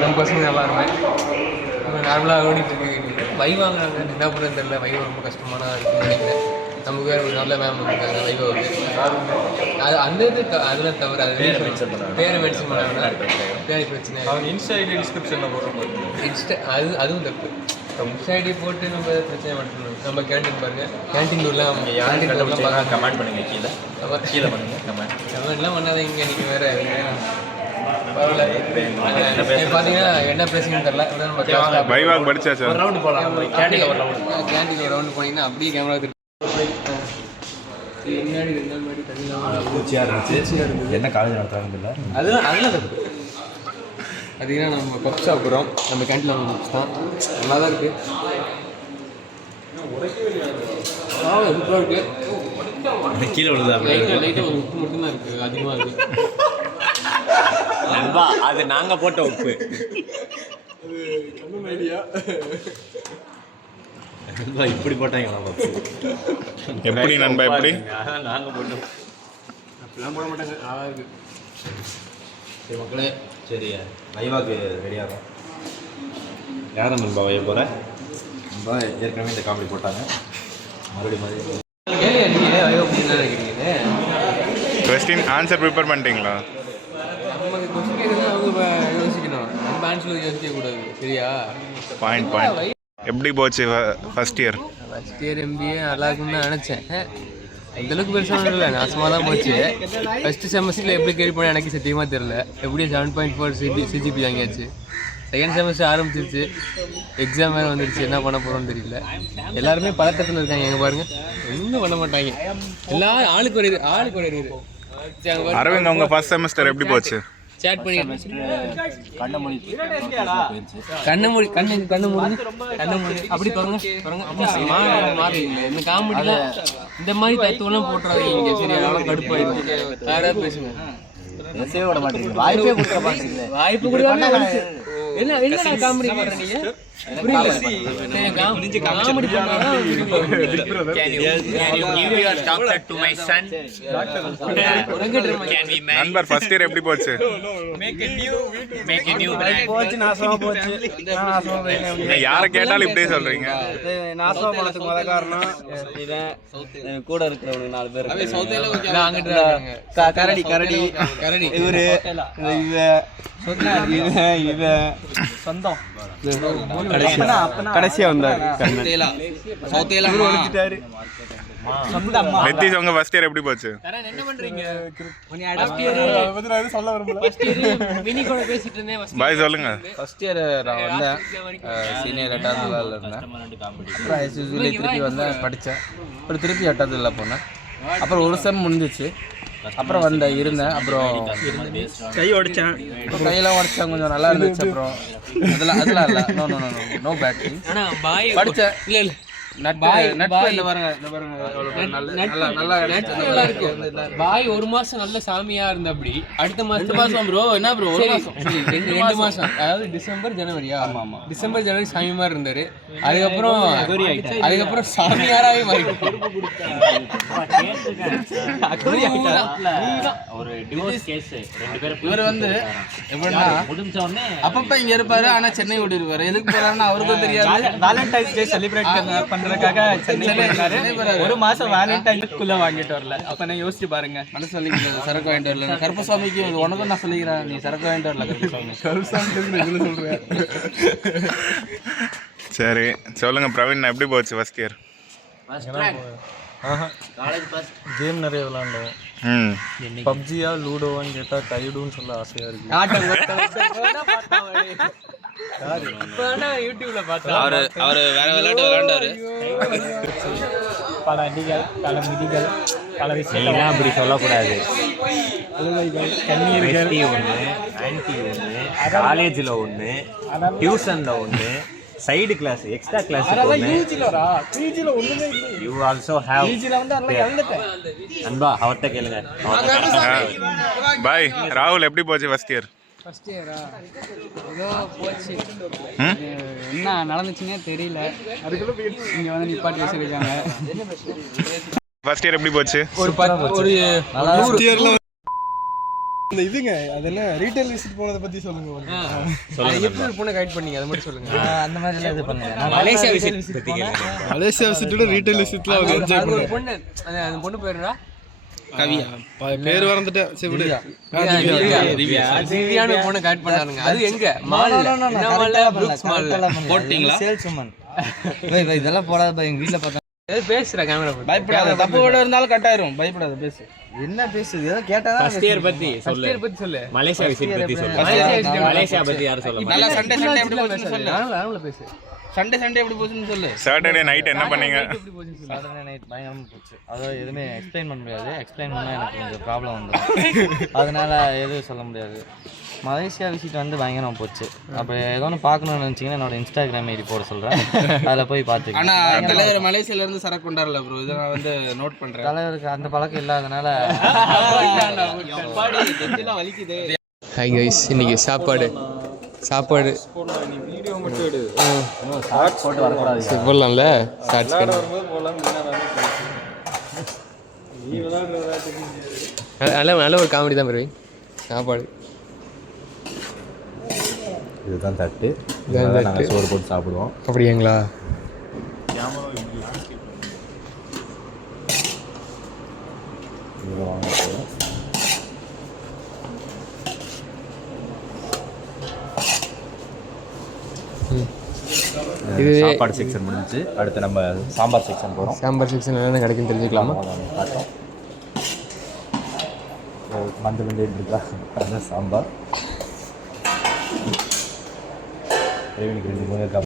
நம்ம பசங்க எல்லாருமே நார்மலாக ஓடிட்டு இருக்கு. வை வாங்குறாங்க, என்ன பண்ணுறது தெரியல. வை ரொம்ப கஷ்டமான இருக்குன்னு நினைக்கிறேன். நமக்கு வேறு ஒரு நல்ல மேம் இருக்காங்க வைவாவுக்கு. அது அந்த இது அதில் தவிர அது பேரை மென்ஷன் பண்ணாங்கன்னா பேர் பிரச்சனை. இன்ஸ்டா ஐடி டிஸ்கிரிப்ஷனில் போடுறோம். அதுவும் தப்பு. இன்ஸ்டா ஐடி போட்டு நம்ம பிரச்சனை பண்ணணும். நம்ம கேன்டீன் பாருங்க, கேன்டீன்லாம் கமெண்ட் பண்ணுங்க, கீழே பண்ணுங்க கமெண்ட்லாம் பண்ணாதீங்க. நீங்கள் வேறு பார்த்தீங்கன்னா என்ன பேசுங்கன்னு தெரியல. ஒரு ரவுண்டு போகலாம். கேன்டீன் ஒரு ரவுண்டு போனீங்கன்னா அப்படியே கேமரா முன்னாடி 2 நாள் முன்னாடி தண்ணிலாம் பூச்சியாக இருந்துச்சு. என்ன காலேஜ் நடத்துறாங்கன்னு இல்லை. அதெல்லாம் தப்பு. பார்த்தீங்கன்னா நம்ம பப் சாப்பிட்றோம். நம்ம கேன்டீனில் பப்ஸ் தான் நல்லா தான் இருக்குது. சூப்பராக இருக்குது. கீழே விழுது லைட்டாக ஒரு உப்பு மட்டும்தான் இருக்குது, அதிகமாக இருக்குது. நண்பா, அது நாங்கள் போட்ட உப்பு. இப்படி போட்டாங்களா பப்ஸ்? எப்படி நண்பா? எப்படி நாங்கள் போட்டோம். அப்படிலாம் போட மாட்டாங்க, நல்லா இருக்குது. சரி மக்களே, சரி வைவாக்கு ரெடியாகும். யாரும் நண்பா வைய போகிற நண்பா? ஏற்கனவே இந்த காமெடி போட்டாங்க, மறுபடியும் மாதிரி கொஸ்டின் ஆன்சர் ப்ரிப்பேர் பண்ணிட்டீங்களா? நமக்கு கொஸ்டின் கேட்குறது அவங்க யோசிக்கணும், நம்ம ஆன்சர் யோசிக்கக்கூடாது. சரியா? பாயிண்ட். எப்படி போச்சு first year? First year MBA நல்லா இருக்குன்னு தான் நினச்சேன். இந்தளவுக்கு பெருசாக இல்லை, நாசமாக தான் போச்சு. ஃபஸ்ட்டு செமஸ்டரில் எப்படி கேரி பண்ண எனக்கு சத்தியமாக தெரில. எப்படியும் 7.4 சிஜிபி வாங்கியாச்சு. செகண்ட் செமஸ்டர் ஆரம்பிச்சிருச்சு, எக்ஸாம் வேறு வந்துருச்சு. என்ன பண்ண போகிறோன்னு தெரியல. எல்லாருமே பதட்டத்தில் இருக்காங்க. எங்கே பாருங்கள், ஒன்றும் பண்ண மாட்டாங்க. எல்லாரும் ஆளுக்கு ஒரு இது. அரவிந்த், உங்கள் ஃபர்ஸ்ட் செமஸ்டர் எப்படி போச்சு? சேட் பண்ணி கண்ணு மூடி அப்படி மாறி இல்லை. இந்த காமெடியில் இந்த மாதிரி தத்துவம்லாம் போட்டுறாதீங்க. சரியா? கடுப்பாயிடும். வேற பேசுங்க. விட மாட்டேங்குது. வாய்ப்பே கொடுக்க மாட்டேங்குது. வாய்ப்பு கொடுக்காம என்ன காமெடி பண்ற நீங்க? புரியல. காமெடி பண்ணா நண்பர் ஃபர்ஸ்ட் இயர் எப்படி போச்சு? யாரை கேட்டாலும் இப்படியே சொல்றீங்க. நாசமா போனதுக்கு முத காரணம் இவன், கூட இருக்கிறவனுக்கு 4 பேர் கரடி இவரு சொந்தம் கடைசியா வந்தாரு. நிதிஷ், உங்க ஃபர்ஸ்ட் இயர் எப்படி போச்சு? என்ன பண்றீங்க? பாய் சொல்லுங்க. ஃபர்ஸ்ட் இயர் நான் வந்தேன், சீனியர் 8வது லெவலில் இருந்தேன். அப்புறம் எஸ்யூஸ்வலி திருப்பி வந்தேன், படித்தேன். அப்புறம் திருப்பி 8வது போனேன். அப்புறம் ஒரு செம் முடிஞ்சிச்சு. அப்புறம் இருந்தேன். அப்புறம் கையெல்லாம் உடைச்சேன், கொஞ்சம் நல்லா இருந்துச்சு. அப்புறம் அதெல்லாம் இல்லை, நோ பேட் திங்ஸ். படித்தேன். இல்லை பாய் ஒரு மாசம் நல்ல சாமியா இருந்த. அப்படி அடுத்த மாசம் ப்ரோ என்ன ப்ரோ 2 மாசம், அதாவது டிசம்பர் ஜனவரியா? ஆமா, டிசம்பர் ஜனவரி சாமி மாதிரி இருந்தாரு. அதுக்கப்புறம் சாமியாராவே மாறிட்டாரு. இவர் எப்படின்னா அப்பப்ப இங்க இருப்பாரு, ஆனா சென்னை ஓடிடுவாரு. எதுக்கு போறாருன்னு அவருக்கும் தெரியாது. வேலண்டைன்ஸ் டே செலிப்ரேட் பண்றதுக்காக சென்னை போயிருக்காரு. ஒரு மாசம் வேலண்டைன்ஸ்குள்ள வாங்கிட்டு வரல. அப்ப நான் யோசிச்சு பாருங்க. மனசு சொல்லிக்கிறேன், சரக்கு வாங்கிட்டு வரல. கருப்பசாமிக்கு உனக்கும் நான் சொல்லிக்கிறேன், நீ சரக்கு வாங்கிட்டு வரல. கருப்பசாமி சொல்றேன். சரி சொல்லுங்க பிரவீன், எப்படி போச்சு ஃபர்ஸ்ட் இயர்? கேம் நிறைய விளாண்டோம். பப்ஜியா லூடோவான்னு கேட்டா டைடுன்னு சொல்ல ஆசையா இருக்கு. அவரு வேற விளையாட்டு விளையாண்டாரு. பல அடிகள், பல மிதிகள், பல விஷயம் அப்படி சொல்லக்கூடாது. கண்ணீர்கள் ஒன்று, ஆன்டி ஒன்று, காலேஜில் ஒன்று, டியூஷனில் ஒன்று, சைடு கிளாஸ், எக்ஸ்ட்ரா கிளாஸ் ஒன்று. You also have. அன்பா அவர்கிட்ட கேளுங்க. பாய் ராகுல், எப்படி போச்சு ஃபர்ஸ்ட் இயர்? ஃபர்ஸ்ட் இயரா ஏதோ போச்சு. என்ன நடந்துச்சுன்னே தெரியல. இங்கே வந்து நிப்பாட்டி வச்சிருக்காங்க. ஃபர்ஸ்ட் இயர் எப்படி போச்சு? ஒரு இந்த இதுங்க அது என்ன ரீட்டைல் விசிட் போனதை பற்றி சொல்லுங்க எப்படி ஒரு பொண்ணை கைட் பண்ணீங்க அதை மட்டும் சொல்லுங்க. அந்த மாதிரிலாம் இது பண்ணுங்க. மலேசியா விசிட் பற்றி மலேசியா விசிட்டோட ரீட்டைல் விசிட்ல அவங்க என்ஜாய் அது ஒரு பொண்ணு அந்த பொண்ணு பேருடா கவியா பேர் வரந்துட்டேன். சரி விடு. திவ்யான்னு ஒரு பொண்ணை கைட் பண்ணாருங்க. அது எங்க மால்ல போட்டிங்களா? Sales woman. இதெல்லாம் போடாத பை, எங்க வீட்ல பார்த்தா பேசுற கேமரா பயப்படாத, தப்பு விட இருந்தாலும் கட் ஆயிரும். பயப்படாத, பேசு. என்ன பேசுது? ஏதோ கேட்டாதான் ஃபர்ஸ்ட் இயர் பத்தி சொல்லு. பத்தி சொல்லு. மலேசியா விசிட் பத்தி சொல்லு. மலேசியா பத்தி யாரும் சொல்ல மாட்டாங்க. நல்லா சண்டே எப்படி போச்சுன்னு சொல்லு. நானும் பேசு. சண்டே எப்படி போச்சுன்னு சொல்லு. சாட்டர்டே நைட் என்ன பண்ணீங்க? சாட்டர்டே நைட் பயங்கரமா போச்சு. அதாவது எதுவுமே எக்ஸ்பிளைன் பண்ண முடியாது. எக்ஸ்பிளைன் பண்ணால் எனக்கு கொஞ்சம் ப்ராப்ளம் வந்துடும். அதனால எதுவும் சொல்ல முடியாது. மலேசியா விசிட் வந்து பயங்கரமாக போச்சு. அப்போ ஏதோ ஒன்று பார்க்கணும்னு நினச்சிங்கன்னா என்னோட இன்ஸ்டாகிராம் ஐடி போட சொல்கிறேன். அதில் போய் பார்த்துக்கேன். ஆனால் தலைவர் மலேசியால இருந்து சரக்கு கொண்டாடல ப்ரோ. இதை நான் வந்து நோட் பண்ணுறேன். தலைவருக்கு அந்த பழக்கம் இல்லாதனால வலிக்குது. ஹாய் கைஸ், இன்னைக்கு சாப்பாடு போட்டு வரக்கூடாது. போடலாம்ல ஷார்ட்ஸ் நல்ல ஒரு காமெடி தான் பிரவீன். சாப்பாடு இதுதான் தட்டு. இதுதான் தட்டு. நாங்கள் சோறு போட்டு சாப்பிடுவோம். அப்படிங்களா? இதை வாங்க போகிறோம். இது சாப்பாடு செக்ஷன் முடிஞ்சு அடுத்து நம்ம சாம்பார் செக்ஷன் போகிறோம். சாம்பார் செக்ஷன் என்னென்ன கிடைக்குன்னு தெரிஞ்சுக்கலாமா? காட்டும். மஞ்சள் இருக்கா? அதுதான் சாம்பார். பிரவீனுக்கு 2 முருங்கைக்காய்